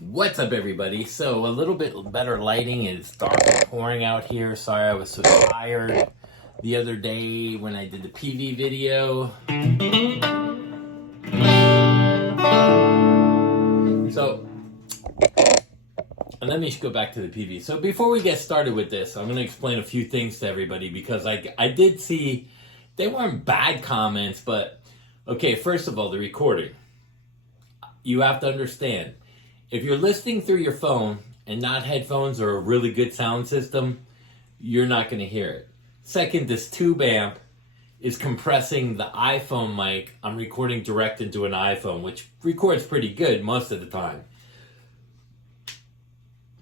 What's up, everybody? So, a little bit better lighting. It's dark and pouring out here. Sorry I was so tired the other day when I did the PV video. So, let me go back to the PV. So, before we get started with this, I'm going to explain a few things to everybody because I did see they weren't bad comments, but okay, first of all, the recording. You have to understand. If you're listening through your phone and not headphones or a really good sound system, you're not going to hear it. Second, this tube amp is compressing the iPhone mic. I'm recording direct into an iPhone, which records pretty good most of the time.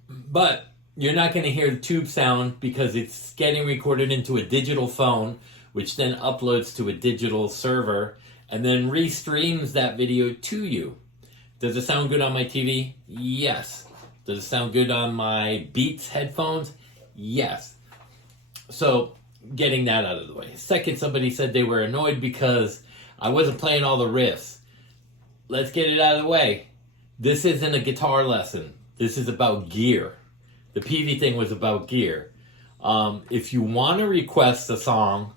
But you're not going to hear the tube sound because it's getting recorded into a digital phone, which then uploads to a digital server and then restreams that video to you. Does it sound good on my TV? Yes. Does it sound good on my Beats headphones? Yes. So, getting that out of the way. Second, somebody said they were annoyed because I wasn't playing all the riffs. Let's get it out of the way. This isn't a guitar lesson. This is about gear. The PV thing was about gear. If you want to request a song,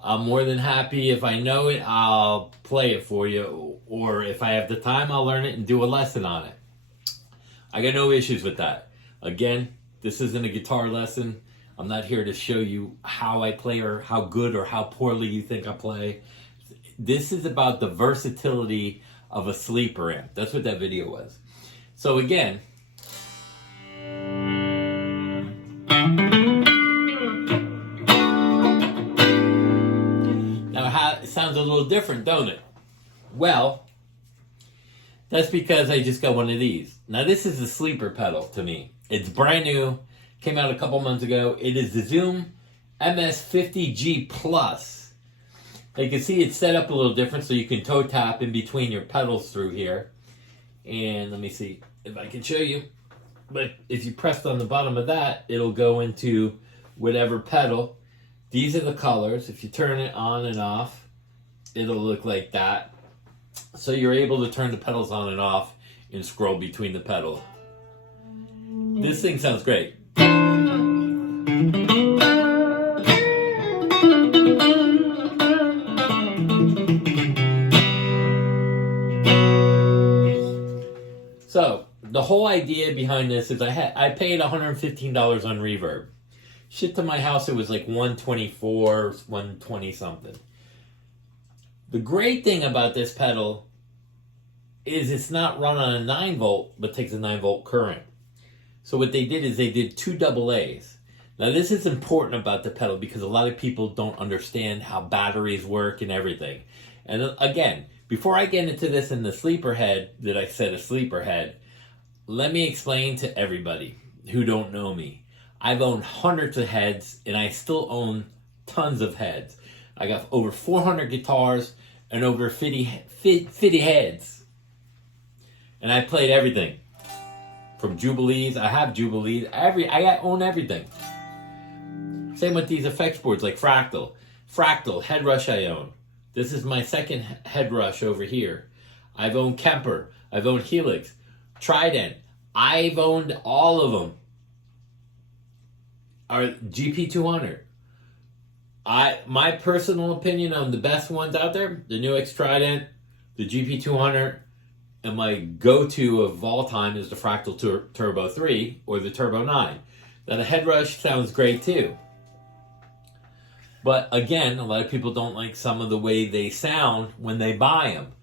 I'm more than happy. If I know it, I'll play it for you. Or if I have the time, I'll learn it and do a lesson on it. I got no issues with that. Again, this isn't a guitar lesson. I'm not here to show you how I play or how good or how poorly you think I play. This is about the versatility of a sleeper amp. That's what that video was. So again, it sounds a little different, don't it? Well, that's because I just got one of these. Now, this is the sleeper pedal to me. It's brand new. Came out a couple months ago. It is the Zoom MS50G Plus. You can see it's set up a little different so you can toe tap in between your pedals through here. And let me see if I can show you. But if you press on the bottom of that, it'll go into whatever pedal. These are the colors. If you turn it on and off, it'll look like that. So you're able to turn the pedals on and off and scroll between the pedals. This thing sounds great. So the whole idea behind this is I paid $115 on Reverb. Shit to my house, it was like $124, $120 something. The great thing about this pedal is it's not run on a 9 volt, but takes a 9 volt current. So what they did is they did 2 AA's. Now this is important about the pedal because a lot of people don't understand how batteries work and everything. And again, before I get into this in the sleeper head, that I said a sleeper head, let me explain to everybody who don't know me. I've owned hundreds of heads, and I still own tons of heads. I got over 400 guitars and over 50 heads. And I played everything. From Jubilees, I have Jubilees, I own everything. Same with these effects boards like Fractal. Fractal, Headrush I own. This is my second Headrush over here. I've owned Kemper, I've owned Helix, Trident. I've owned all of them. Our GP200. My personal opinion on the best ones out there, the NUX Trident, the GP200, and my go-to of all time is the Fractal Turbo 3 or the Turbo 9. Now the Headrush sounds great too. But again, a lot of people don't like some of the way they sound when they buy them.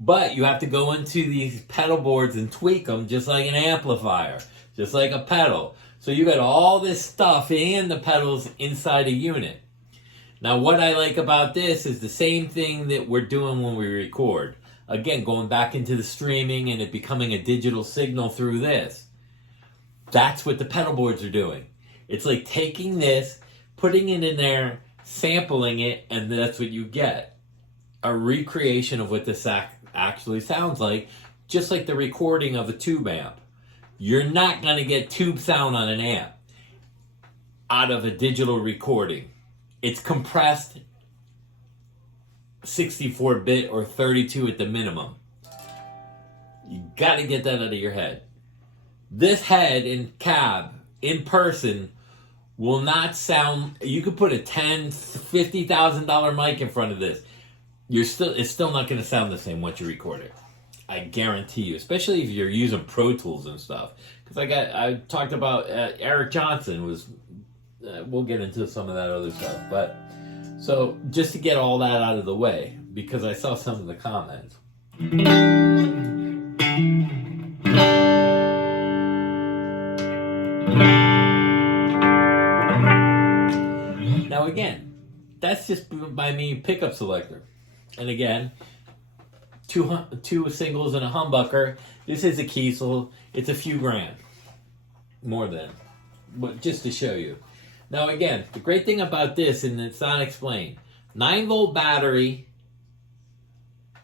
But you have to go into these pedal boards and tweak them just like an amplifier, just like a pedal. So you got all this stuff and the pedals inside a unit. Now what I like about this is the same thing that we're doing when we record. Again, going back into the streaming and it becoming a digital signal through this. That's what the pedal boards are doing. It's like taking this, putting it in there, sampling it, and that's what you get. A recreation of what this actually sounds like, just like the recording of a tube amp. You're not going to get tube sound on an amp out of a digital recording. It's compressed 64-bit or 32 at the minimum. You got to get that out of your head. This head and cab in person will not sound. You could put a $50,000 mic in front of this. It's still not going to sound the same once you record it. I guarantee you, especially if you're using Pro Tools and stuff. Because I talked about Eric Johnson was. We'll get into some of that other stuff, but so just to get all that out of the way, because I saw some of the comments. Now again, that's just by me pickup selector, and again, two singles and a humbucker. This is a Kiesel. It's a few grand, more than, but just to show you. Now again, the great thing about this, and it's not explained, 9-volt battery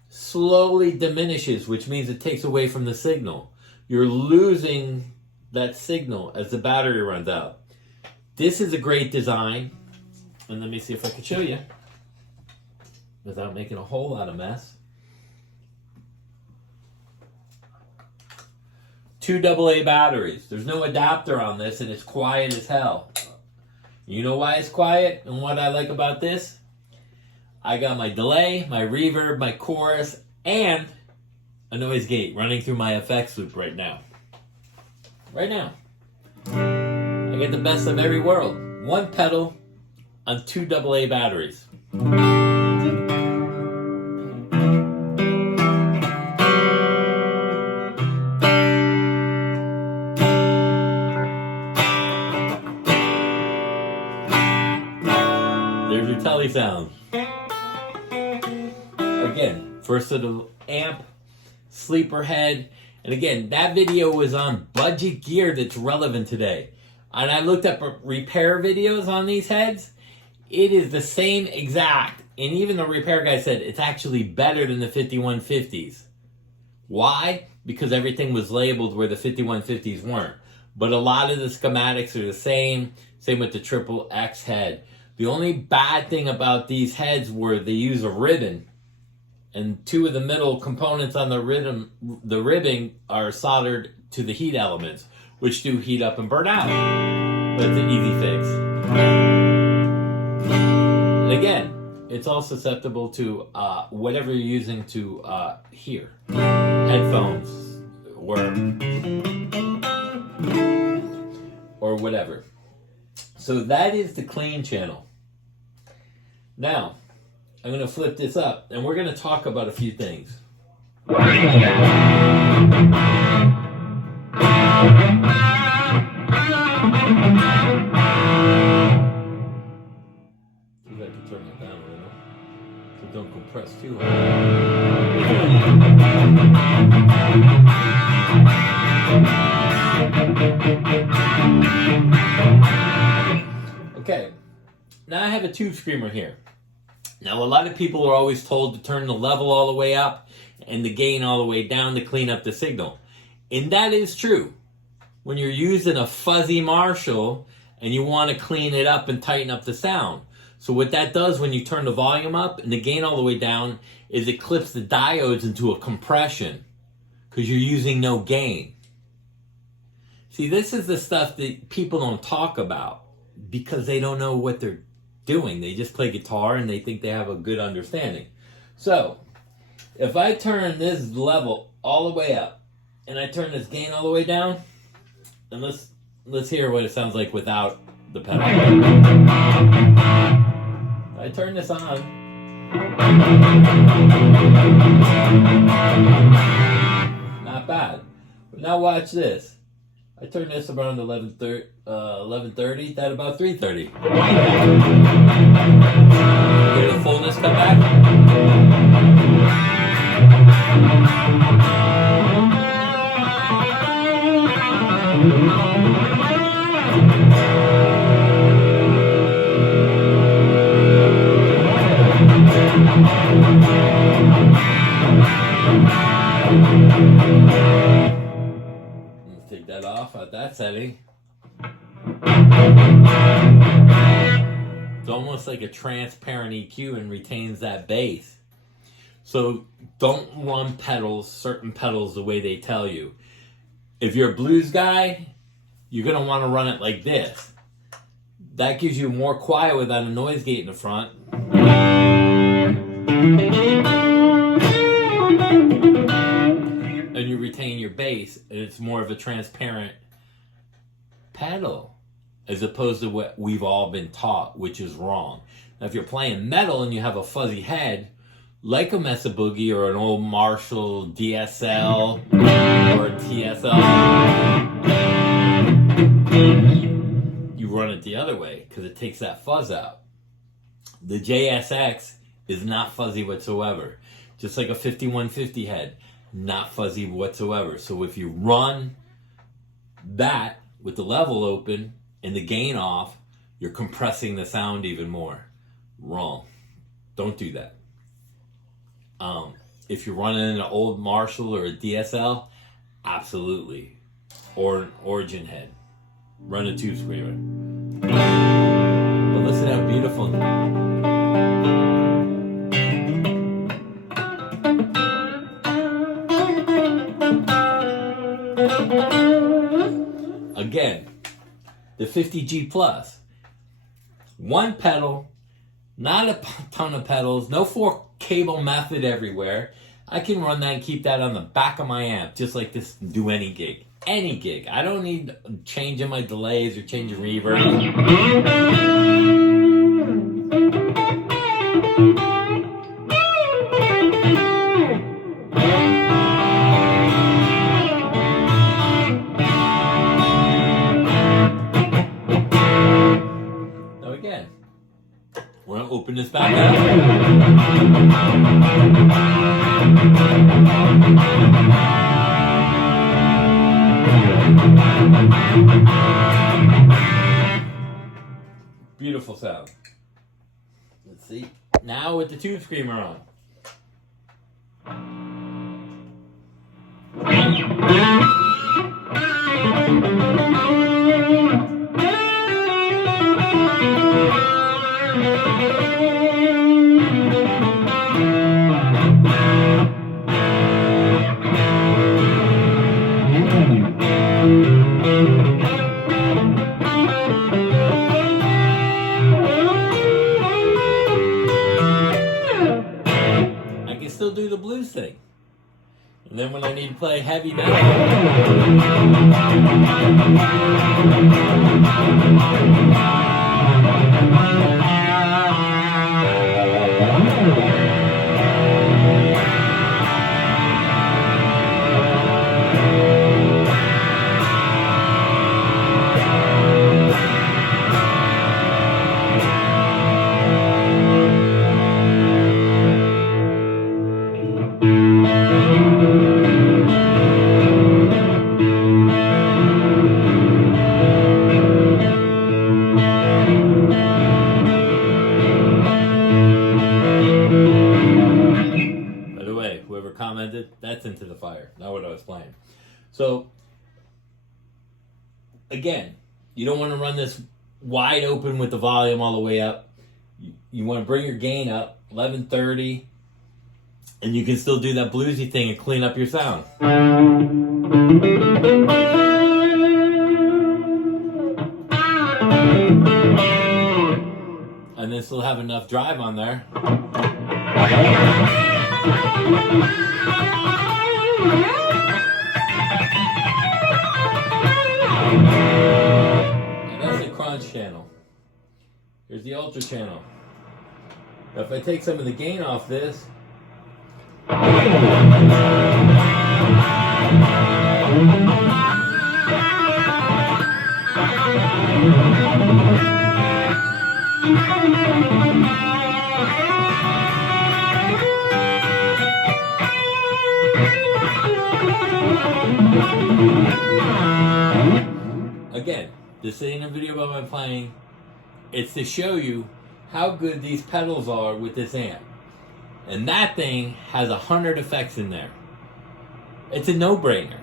slowly diminishes, which means it takes away from the signal. You're losing that signal as the battery runs out. This is a great design, and let me see if I can show you without making a whole lot of mess. 2 AA batteries. There's no adapter on this, and it's quiet as hell. You know why it's quiet and what I like about this? I got my delay, my reverb, my chorus, and a noise gate running through my FX loop right now. Right now. I get the best of every world. One pedal on 2 AA batteries. There's your telly sound. Again, first of the amp, sleeper head, and again, that video was on budget gear that's relevant today. And I looked up repair videos on these heads. It is the same exact, and even the repair guy said it's actually better than the 5150s. Why? Because everything was labeled where the 5150s weren't. But a lot of the schematics are the same. Same with the Triple X head. The only bad thing about these heads were they use a ribbon, and 2 of the middle components on the ribbing are soldered to the heat elements, which do heat up and burn out. But it's an easy fix. And again, it's all susceptible to whatever you're using to hear. Headphones or whatever. So that is the clean channel. Now, I'm going to flip this up, and we're going to talk about a few things. You have to turn it down a little, so don't compress too hard. Okay, now I have a tube screamer here. Now a lot of people are always told to turn the level all the way up and the gain all the way down to clean up the signal. And that is true. When you're using a fuzzy Marshall and you want to clean it up and tighten up the sound. So what that does when you turn the volume up and the gain all the way down is it clips the diodes into a compression because you're using no gain. See, this is the stuff that people don't talk about because they don't know what they're doing. They just play guitar and they think they have a good understanding. So, if I turn this level all the way up and I turn this gain all the way down, and let's hear what it sounds like without the pedal. I turn this on. Not bad. But now watch this. I turn this around 11:30 at about 3:30. Hear the fullness come back. Let's take that off at that setting. It's almost like a transparent EQ and retains that bass. So don't run pedals, certain pedals, the way they tell you. If you're a blues guy, you're going to want to run it like this. That gives you more quiet without a noise gate in the front. And you retain your bass, and it's more of a transparent pedal, as opposed to what we've all been taught, which is wrong. Now, if you're playing metal and you have a fuzzy head, like a Mesa Boogie or an old Marshall DSL or a TSL, you run it the other way because it takes that fuzz out. The JSX is not fuzzy whatsoever. Just like a 5150 head, not fuzzy whatsoever. So if you run that with the level open and the gain off, you're compressing the sound even more. Wrong. Don't do that. If you're running an old Marshall or a DSL, absolutely. Or an Origin head. Run a tube screamer. But listen how beautiful. Again, the 50G Plus. One pedal, not a ton of pedals, no 4-cable method everywhere. I can run that and keep that on the back of my amp, just like this, do any gig. Any gig. I don't need changing my delays or changing reverb. Now again, we're going to open this back up. Beautiful sound. Let's see. Now with the tube screamer on. Still do the blues thing. And then when I need to play heavy metal, commented, that's Into the Fire, not what I was playing. So, again, you don't want to run this wide open with the volume all the way up. You want to bring your gain up, 1130, and you can still do that bluesy thing and clean up your sound. And then still have enough drive on there. And that's the crunch channel. Here's the ultra channel. Now if I take some of the gain off this, again, this ain't a video about my playing. It's to show you how good these pedals are with this amp. And that thing has 100 effects in there. It's a no-brainer.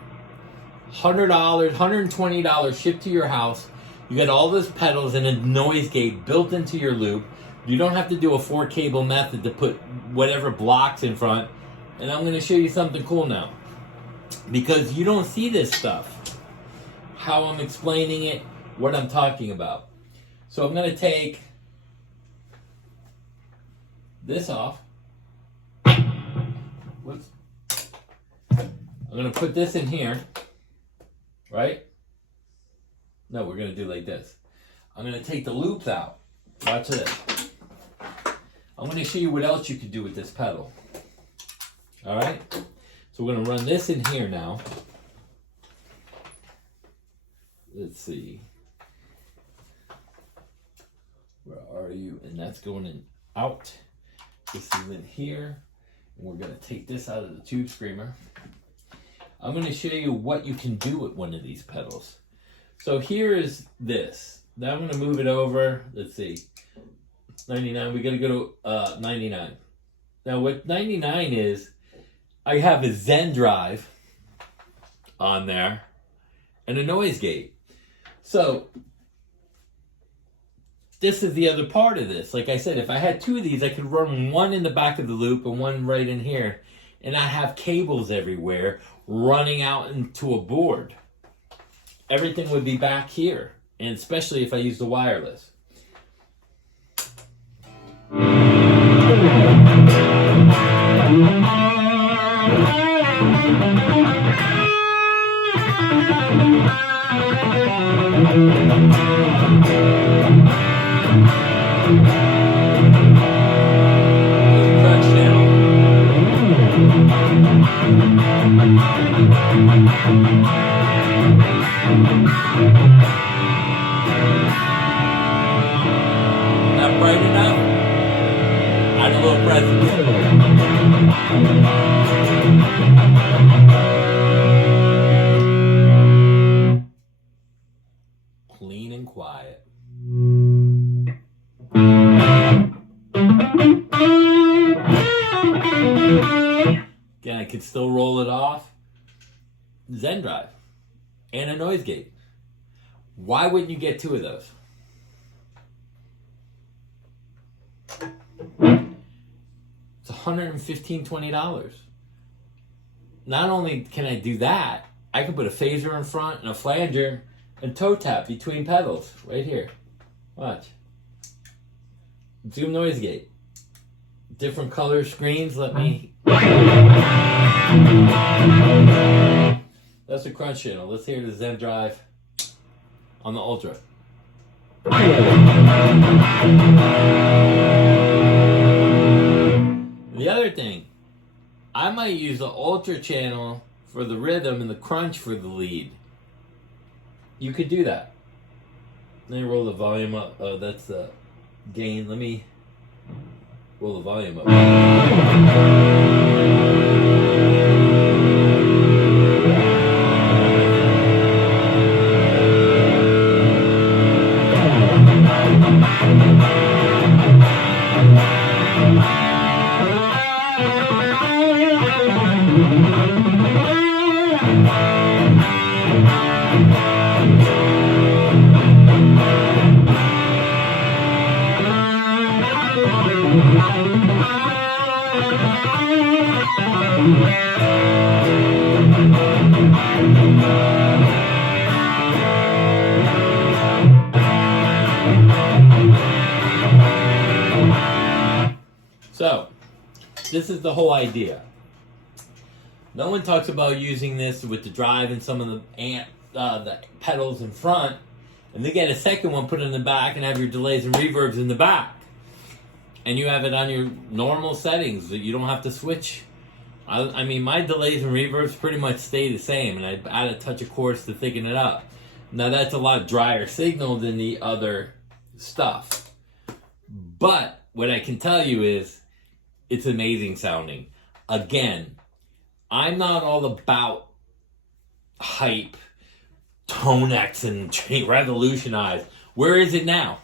$100, $120 shipped to your house. You got all those pedals and a noise gate built into your loop. You don't have to do a 4-cable method to put whatever blocks in front. And I'm going to show you something cool now. Because you don't see this stuff. how I'm explaining it, what I'm talking about. So I'm going to take this off. Whoops. I'm going to put this in here, right? No, we're going to do like this. I'm going to take the loops out. Watch this. I'm going to show you what else you can do with this pedal. All right? So we're going to run this in here now. Let's see. Where are you? And that's going in out. This is in here. And we're going to take this out of the Tube Screamer. I'm going to show you what you can do with one of these pedals. So here is this. Now I'm going to move it over. Let's see. 99. We got to go to 99. Now what 99 is, I have a Zen drive on there and a noise gate. So this is the other part of this. Like I said, if I had two of these, I could run one in the back of the loop and one right in here. And I have cables everywhere running out into a board. Everything would be back here. And especially if I use the wireless. Not bright enough? Add a little presence. Clean and quiet. Again, I could still roll it off. Zen drive and a noise gate. Why wouldn't you get two of those? It's $115, $20. Not only can I do that, I can put a phaser in front and a flanger and toe tap between pedals right here. Watch. Zoom noise gate. Different color screens. Let me. That's the Crunch channel. Let's hear the Zen drive on the Ultra. The other thing, I might use the Ultra channel for the rhythm and the Crunch for the lead. You could do that. Let me roll the volume up. Oh, that's the gain. Let me roll the volume up. So, this is the whole idea. No one talks about using this with the drive and some of the pedals in front, and then get a second one put in the back and have your delays and reverbs in the back. And you have it on your normal settings that you don't have to switch. I mean, my delays and reverbs pretty much stay the same, and I add a touch of chorus to thicken it up. Now, that's a lot drier signal than the other stuff. But what I can tell you is, it's amazing sounding. Again, I'm not all about hype, Tonex, and revolutionize. Where is it now?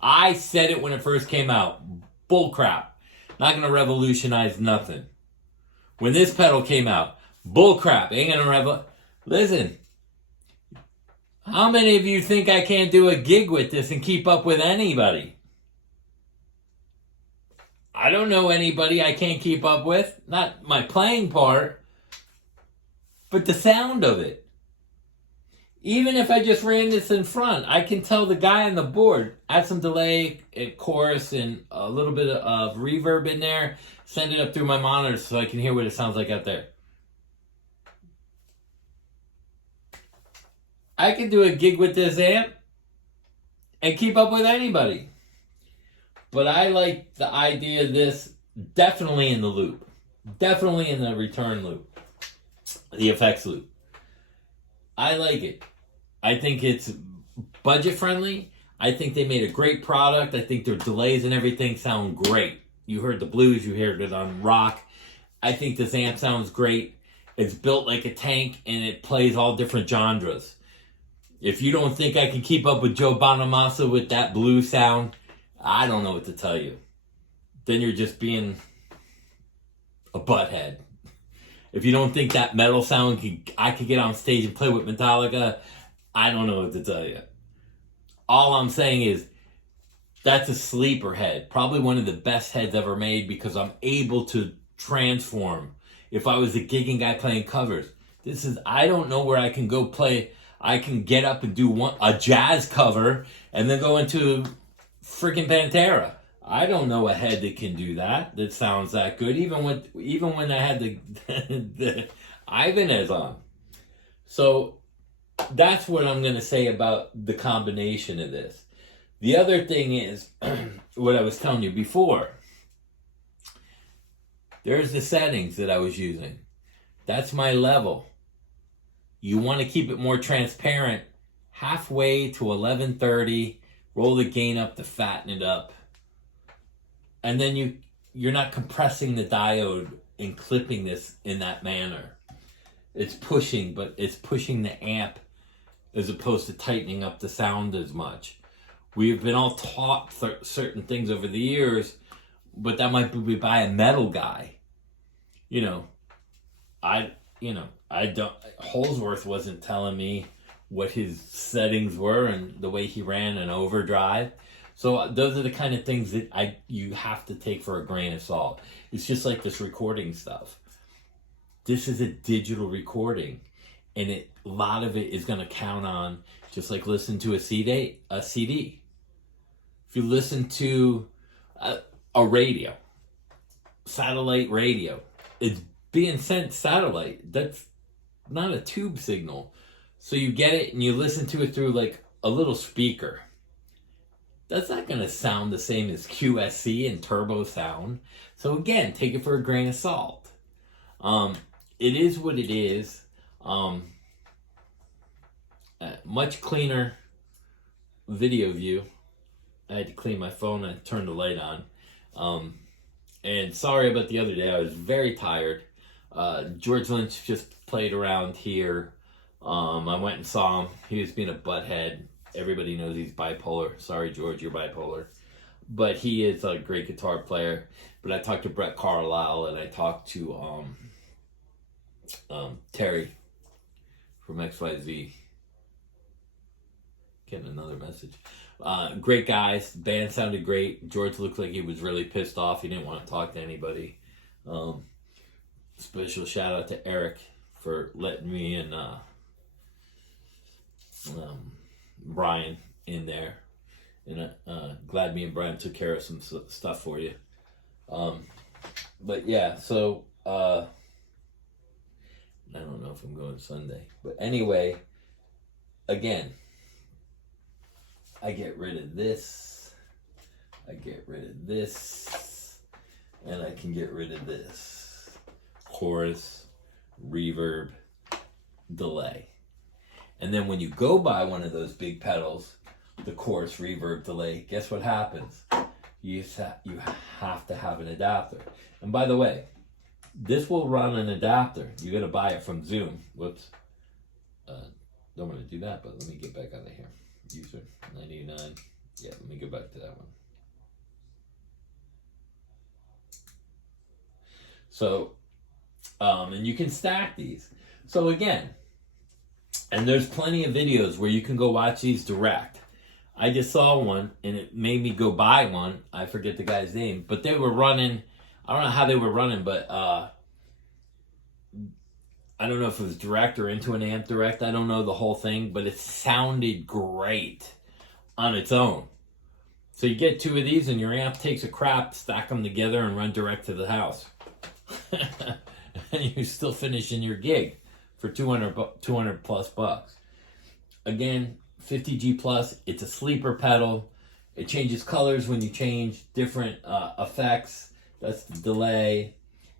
I said it when it first came out. Bullcrap. Not going to revolutionize nothing. When this pedal came out, bullcrap. Ain't going to Listen. How many of you think I can't do a gig with this and keep up with anybody? I don't know anybody I can't keep up with. Not my playing part, but the sound of it. Even if I just ran this in front, I can tell the guy on the board, add some delay, a chorus, and a little bit of reverb in there, send it up through my monitor so I can hear what it sounds like out there. I can do a gig with this amp and keep up with anybody. But I like the idea of this definitely in the loop. Definitely in the return loop. The effects loop. I like it. I think it's budget friendly. I think they made a great product. I think their delays and everything sound great. You heard the blues, you heard it on rock. I think this amp sounds great. It's built like a tank and it plays all different genres. If you don't think I can keep up with Joe Bonamassa with that blue sound, I don't know what to tell you. Then you're just being a butthead. If you don't think that metal sound, I could get on stage and play with Metallica, I don't know what to tell you. All I'm saying is, that's a sleeper head. Probably one of the best heads ever made because I'm able to transform. If I was a gigging guy playing covers, I don't know where I can go play. I can get up and do a jazz cover and then go into freaking Pantera. I don't know a head that can do that sounds that good, even when I had the Ibanez on. So that's what I'm going to say about the combination of this. The other thing is, what I was telling you before, there's the settings that I was using. That's my level. You want to keep it more transparent, halfway to 1130, roll the gain up to fatten it up. And then you're not compressing the diode and clipping this in that manner. It's pushing, but it's pushing the amp as opposed to tightening up the sound as much. We've been all taught certain things over the years, but that might be by a metal guy. Holsworth wasn't telling me what his settings were and the way he ran an overdrive. So those are the kind of things that you have to take for a grain of salt. It's just like this recording stuff. This is a digital recording, and a lot of it is going to count on just like listen to a CD. If you listen to a radio, satellite radio, it's being sent satellite. That's not a tube signal. So you get it and you listen to it through like a little speaker. That's not going to sound the same as QSC and turbo sound. So again, take it for a grain of salt. It is what it is. Much cleaner video view. I had to clean my phone and turn the light on. And sorry about the other day. I was very tired. George Lynch just played around here. I went and saw him. He was being a butthead. Everybody knows he's bipolar. Sorry, George, you're bipolar. But he is a great guitar player. But I talked to Brett Carlisle and I talked to Terry from XYZ. Getting another message. Great guys. The band sounded great. George looked like he was really pissed off. He didn't want to talk to anybody. Special shout out to Eric for letting me and Brian in there. And glad me and Brian took care of some stuff for you. But yeah, so I don't know if I'm going Sunday. But anyway, again, I get rid of this, I get rid of this, and I can get rid of this. Chorus, reverb, delay. And then when you go buy one of those big pedals, the chorus, reverb, delay, guess what happens? You have to have an adapter. And by the way, this will run an adapter. You got to buy it from Zoom. Whoops. Don't want to do that, but let me get back out of here. User 99. Yeah, let me go back to that one. So, and you can stack these. So again, and there's plenty of videos where you can go watch these direct. I just saw one and it made me go buy one. I forget the guy's name, but they were running, I don't know how they were running, but I don't know if it was direct or into an amp direct. I don't know the whole thing, but it sounded great on its own. So you get 2 of these and your amp takes a crap, stack them together and run direct to the house. And you're still finishing your gig for 200 plus bucks. Again, 50G plus, it's a sleeper pedal. It changes colors when you change different effects. That's the delay.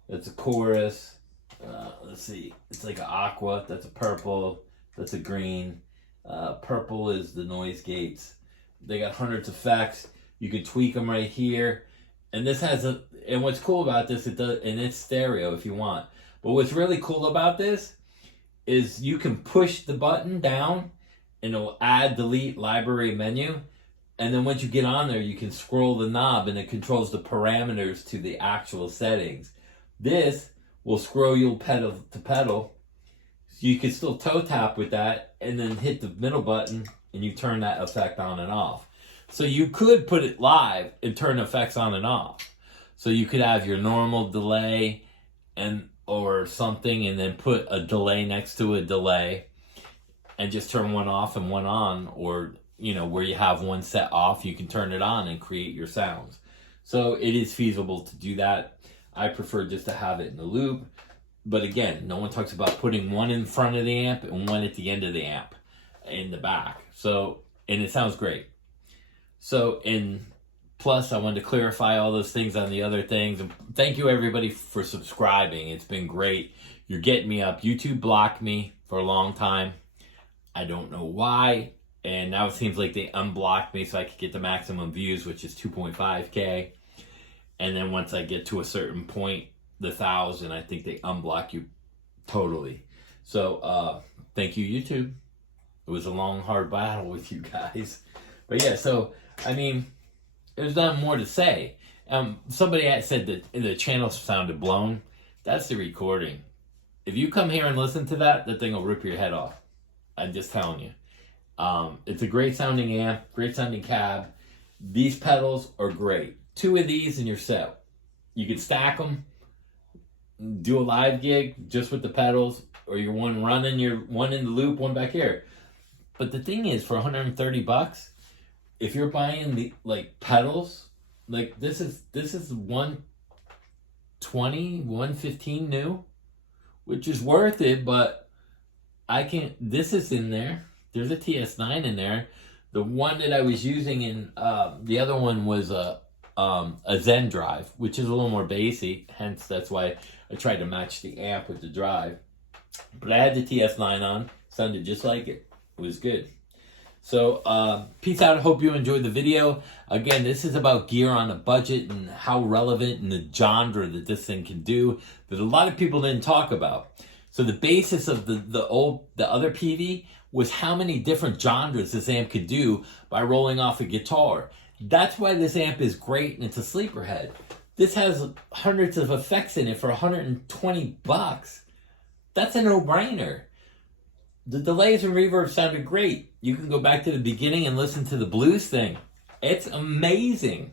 That's a chorus. Let's see. It's like an aqua. That's a purple. That's a green. Purple is the noise gates. They got hundreds of effects. You can tweak them right here. And this has and what's cool about this, it does, and it's stereo if you want. But what's really cool about this is you can push the button down and it'll add, delete, library menu. And then once you get on there, you can scroll the knob and it controls the parameters to the actual settings. This will scroll you pedal to pedal. So you can still toe tap with that and then hit the middle button and you turn that effect on and off. So you could put it live and turn effects on and off. So you could have your normal delay and or something and then put a delay next to a delay and just turn one off and one on, or where you have one set off, you can turn it on and create your sounds. So it is feasible to do that. I prefer just to have it in the loop. But again, no one talks about putting one in front of the amp and one at the end of the amp in the back. So, and it sounds great. So, plus I wanted to clarify all those things on the other things. And thank you everybody for subscribing. It's been great. You're getting me up. YouTube blocked me for a long time. I don't know why. And now it seems like they unblocked me so I could get the maximum views, which is 2.5K. And then once I get to a certain point, the 1,000, I think they unblock you totally. So thank you, YouTube. It was a long, hard battle with you guys. But yeah, so, I mean, there's nothing more to say. Somebody had said that the channel sounded blown. That's the recording. If you come here and listen to that, the thing will rip your head off. I'm just telling you. It's a great sounding amp, great sounding cab. These pedals are great. 2 of these in your set. You can stack them, do a live gig just with the pedals, or you're one running, you're one in the loop, one back here. But the thing is, for 130 bucks, if you're buying the pedals, this is 120, 115 new, which is worth it, but this is in there. There's a TS9 in there. The one that I was using in the other one was a Zen drive, which is a little more bassy. Hence, that's why I tried to match the amp with the drive. But I had the TS9 on. Sounded just like it. It was good. So, peace out. I hope you enjoyed the video. Again, this is about gear on a budget and how relevant and the genre that this thing can do that a lot of people didn't talk about. So the basis of the other PV was how many different genres this amp could do by rolling off a guitar. That's why this amp is great and it's a sleeper head. This has hundreds of effects in it for 120 bucks. That's a no-brainer. The delays and reverb sounded great. You can go back to the beginning and listen to the blues thing. It's amazing.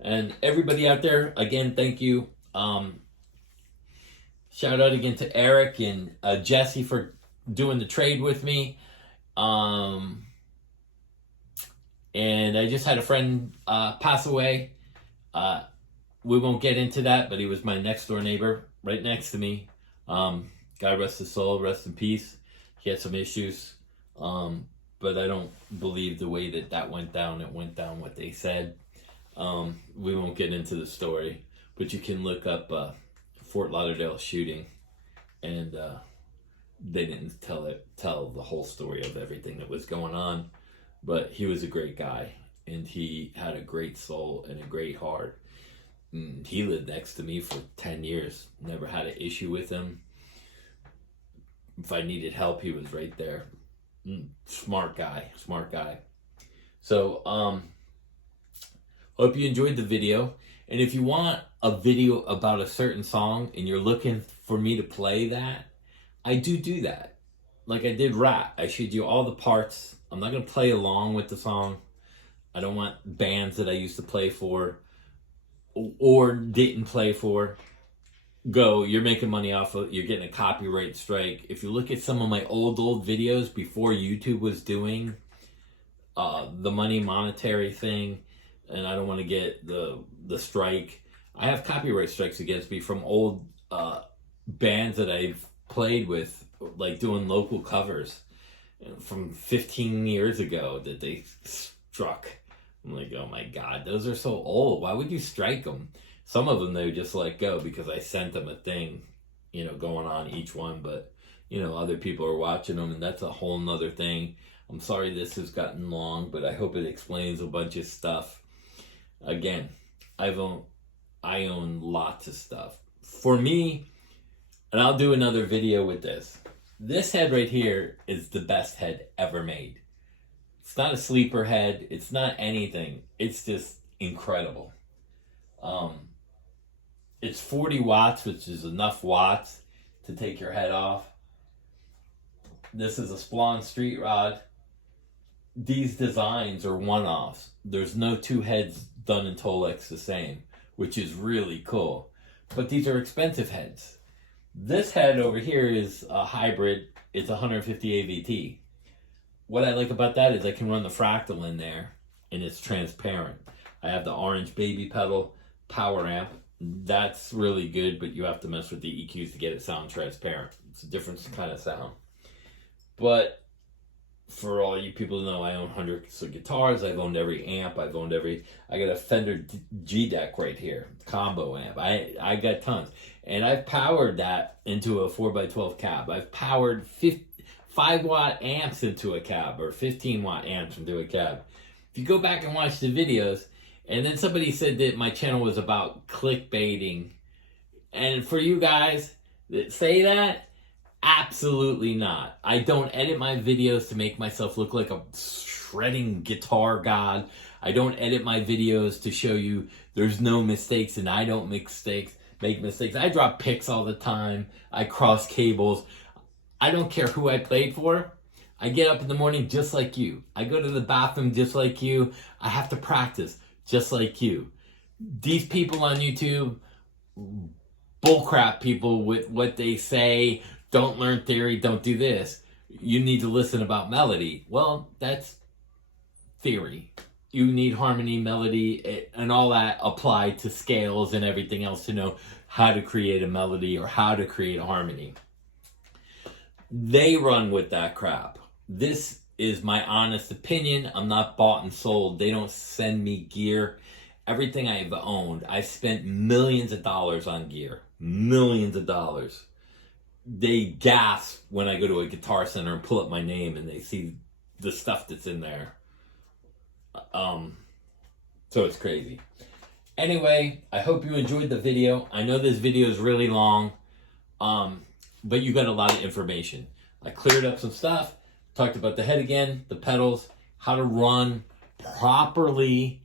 And everybody out there, again, thank you. Shout out again to Eric and Jesse for doing the trade with me. And I just had a friend pass away. We won't get into that, but he was my next door neighbor, right next to me. God rest his soul, rest in peace. He had some issues, but I don't believe the way that went down. It went down what they said. We won't get into the story, but you can look up Fort Lauderdale shooting, and they didn't tell the whole story of everything that was going on. But he was a great guy, and he had a great soul and a great heart. And he lived next to me for 10 years. Never had an issue with him. If I needed help, he was right there. Smart guy. So, hope you enjoyed the video. And if you want a video about a certain song and you're looking for me to play that, I do that. Like I did Rat. I showed you all the parts. I'm not going to play along with the song. I don't want bands that I used to play for or didn't play for. go, you're making money off of, you're getting a copyright strike. If you look at some of my old videos before YouTube was doing the money monetary thing, and I don't want to get the strike, I have copyright strikes against me from old bands that I've played with, like doing local covers from 15 years ago that they struck. I'm like, oh my God, those are so old. Why would you strike them? Some of them they would just let go because I sent them a thing, you know, going on each one. But, you know, other people are watching them, and that's a whole nother thing. I'm sorry this has gotten long, but I hope it explains a bunch of stuff. Again, I own lots of stuff. For me, and I'll do another video with this. This head right here is the best head ever made. It's not a sleeper head. It's not anything. It's just incredible. It's 40 watts, which is enough watts to take your head off. This is a Splon street rod. These designs are one-offs. There's no two heads done in Tolex the same, which is really cool. But these are expensive heads. This head over here is a hybrid. It's 150 AVT. What I like about that is I can run the fractal in there, and it's transparent. I have the orange baby pedal power amp. That's really good, but you have to mess with the EQs to get it sound transparent. It's a different kind of sound. But for all you people who know, I own hundreds of guitars. I've owned every amp. I got a Fender G-Deck right here, combo amp. I got tons. And I've powered that into a 4x12 cab. I've powered 5-watt amps into a cab, or 15-watt amps into a cab. If you go back and watch the videos, and then somebody said that my channel was about clickbaiting. And for you guys that say that, absolutely not. I don't edit my videos to make myself look like a shredding guitar god. I don't edit my videos to show you there's no mistakes and I don't make mistakes. I drop picks all the time. I cross cables. I don't care who I played for. I get up in the morning just like you. I go to the bathroom just like you. I have to practice just like you. These people on YouTube, bullcrap people with what they say, don't learn theory, don't do this. You need to listen about melody. Well, that's theory. You need harmony, melody, and all that applied to scales and everything else to know how to create a melody or how to create a harmony. They run with that crap. This is my honest opinion. I'm not bought and sold. They don't send me gear. Everything I've owned, I've spent millions of dollars on gear. Millions of dollars. They gasp when I go to a Guitar Center and pull up my name and they see the stuff that's in there. So it's crazy. Anyway, I hope you enjoyed the video. I know this video is really long, but you got a lot of information. I cleared up some stuff, talked about the head again, the pedals, how to run properly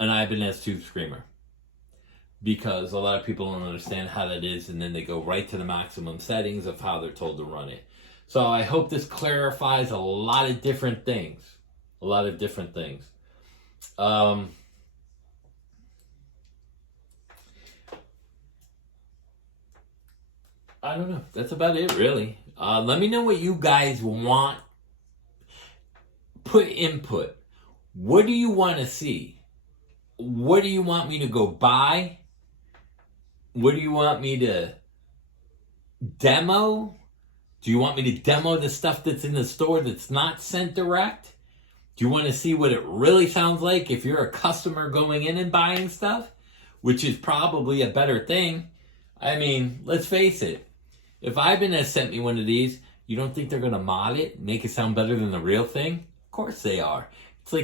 an Ibanez Tube Screamer. Because a lot of people don't understand how that is, and then they go right to the maximum settings of how they're told to run it. So I hope this clarifies a lot of different things. A lot of different things. I don't know. That's about it, really. Let me know what you guys want. Put input. What do you want to see? What do you want me to go buy? What do you want me to demo? Do you want me to demo the stuff that's in the store that's not sent direct? Do you want to see what it really sounds like if you're a customer going in and buying stuff? Which is probably a better thing. I mean, let's face it. If Ibanez sent me one of these, you don't think they're going to mod it, make it sound better than the real thing? Of course they are. It's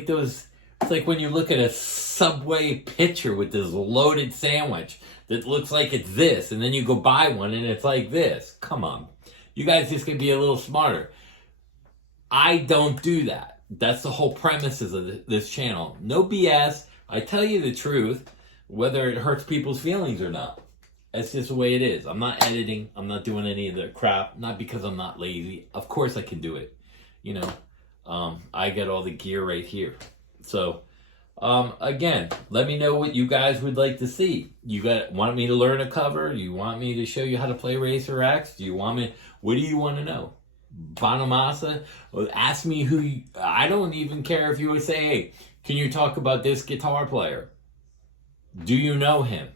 like when you look at a Subway picture with this loaded sandwich that looks like it's this, and then you go buy one and it's like this. Come on. You guys just can be a little smarter. I don't do that. That's the whole premise of this channel. No BS. I tell you the truth, whether it hurts people's feelings or not. That's just the way it is. I'm not editing. I'm not doing any of the crap. Not because I'm not lazy. Of course I can do it. You know, I got all the gear right here. So Again, let me know what you guys would like to see. Want me to learn a cover? You want me to show you how to play Racer X? Do you want me? What do you want to know? Bonamassa? Well, ask me I don't even care if you would say, hey, can you talk about this guitar player? Do you know him?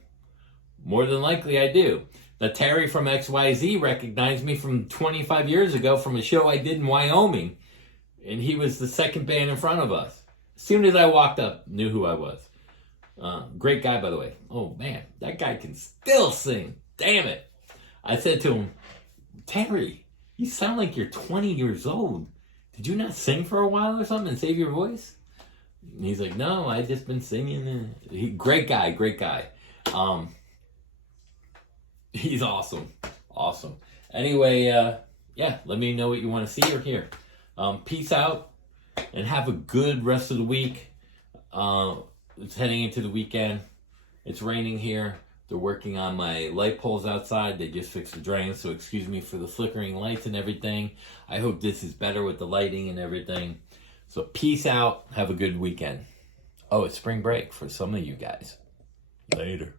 More than likely I do. Now, Terry from XYZ recognized me from 25 years ago from a show I did in Wyoming, and he was the second band in front of us. As soon as I walked up, knew who I was. Great guy, by the way. Oh, man, that guy can still sing. Damn it. I said to him, Terry, you sound like you're 20 years old. Did you not sing for a while or something and save your voice? And he's like, no, I just been singing. Great guy, great guy. He's awesome. Awesome. Anyway, yeah, let me know what you want to see or hear. Peace out and have a good rest of the week. It's heading into the weekend. It's raining here. They're working on my light poles outside. They just fixed the drains, so excuse me for the flickering lights and everything. I hope this is better with the lighting and everything. So peace out. Have a good weekend. Oh, it's spring break for some of you guys. Later.